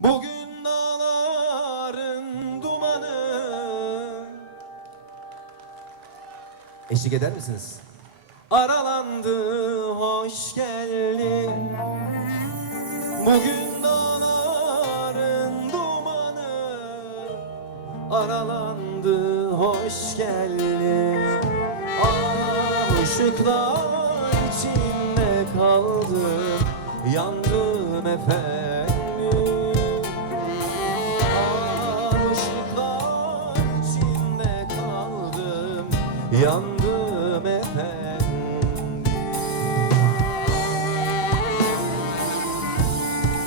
Bugün dağların dumanı. Eşlik eder misiniz? Aralandı hoş geldin. Bugün dağların dumanı. Aralandı hoş geldin. Ah ışıklar içinde kaldım Yandım efendim Yandım efendim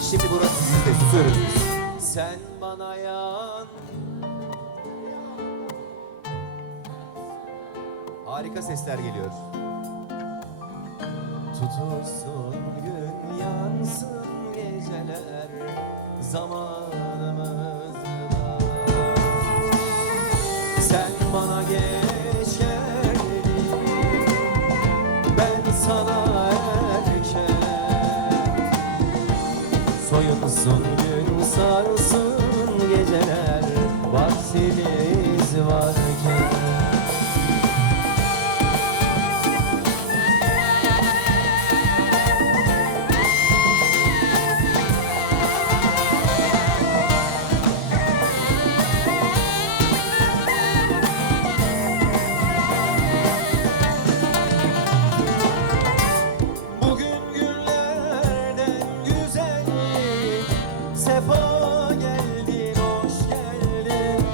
Şimdi burası sizde biz. Sen bana yan Harika sesler geliyor. Tutulsun gün yansın geceler zamanımızda Soyunsun gün sarsın geceler. Vaktimiz Sefa geldin, hoş geldin.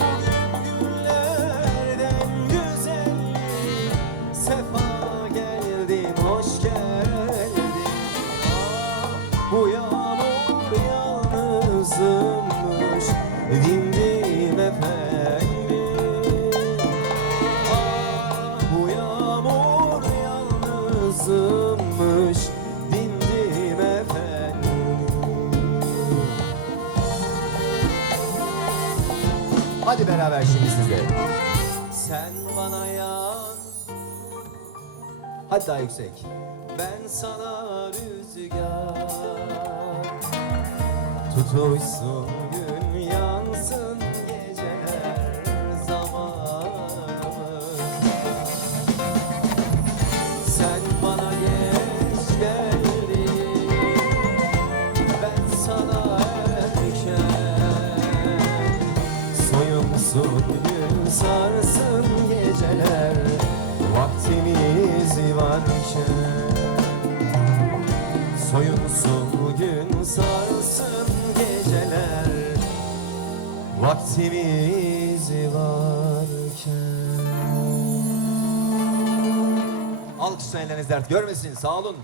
Bugün günlerden güzellik Sefa geldin, hoş geldin. Ah, Bu yağmur yalnızmış. Dindim Hadi beraber şimdi sizde Sen bana Hadi daha yüksek. Ben sana rüzgar. Tutuşsun gün Soyunsun gün sarsın geceler Vaktimiz varken. Soyunsun gün sarsın geceler Vaktimiz varken. Alkışlayın elleriniz dert görmesin sağ olun